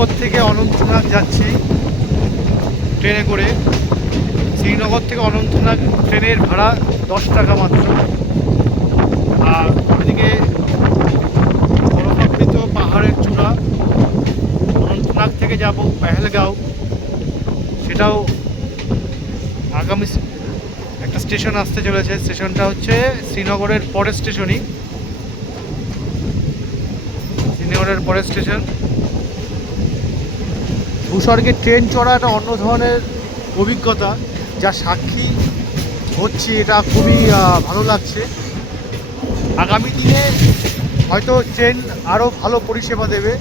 শ্রীনগর থেকে অনন্তনাগ যাচ্ছি ট্রেনে করে। শ্রীনগর থেকে অনন্তনাগ ট্রেনের ভাড়া 10 টাকা মাত্র। আর এদিকে বরফাবৃত পাহাড়ের চূড়া অনন্তনাগ থেকে যাব পেহেলগাঁও, সেটাও আগামী একটা স্টেশন আসতে চলেছে। স্টেশনটা হচ্ছে শ্রীনগরের পরের স্টেশনই, শ্রীনগরের পরের স্টেশন। ভূস্বর্গে ট্রেন চড়া একটা অন্য ধরনের অভিজ্ঞতা, যা সাক্ষী হচ্ছি, এটা খুবই ভালো লাগছে। আগামী দিনে হয়তো ট্রেন আরও ভালো পরিষেবা দেবে,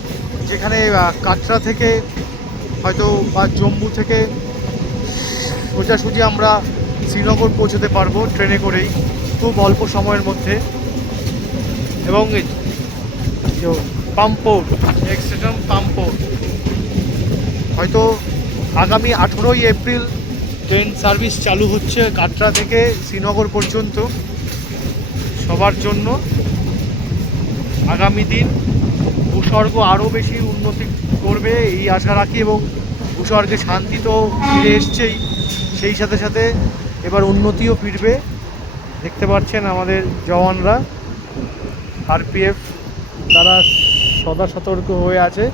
যেখানে কাটরা থেকে হয়তো বা জম্মু থেকে সোজাসুজি আমরা শ্রীনগর পৌঁছতে পারবো ট্রেনে করেই খুব অল্প সময়ের মধ্যে। এবং পাম্পোর নেক্সট স্টেশন পাম্পোর, হয়তো আগামী 18ই এপ্রিল ট্রেন সার্ভিস চালু হচ্ছে কাটরা থেকে শ্রীনগর পর্যন্ত সবার জন্য। আগামী দিন ভূস্বর্গ আরও বেশি উন্নতি করবে এই আশা রাখি, এবং ভূস্বর্গে শান্তি তো ফিরে এসছেই, সেই সাথে সাথে এবার উন্নতিও ফিরবে। দেখতে পাচ্ছেন আমাদের জওয়ানরা, আরপিএফ, তারা সদা সতর্ক হয়ে আছে।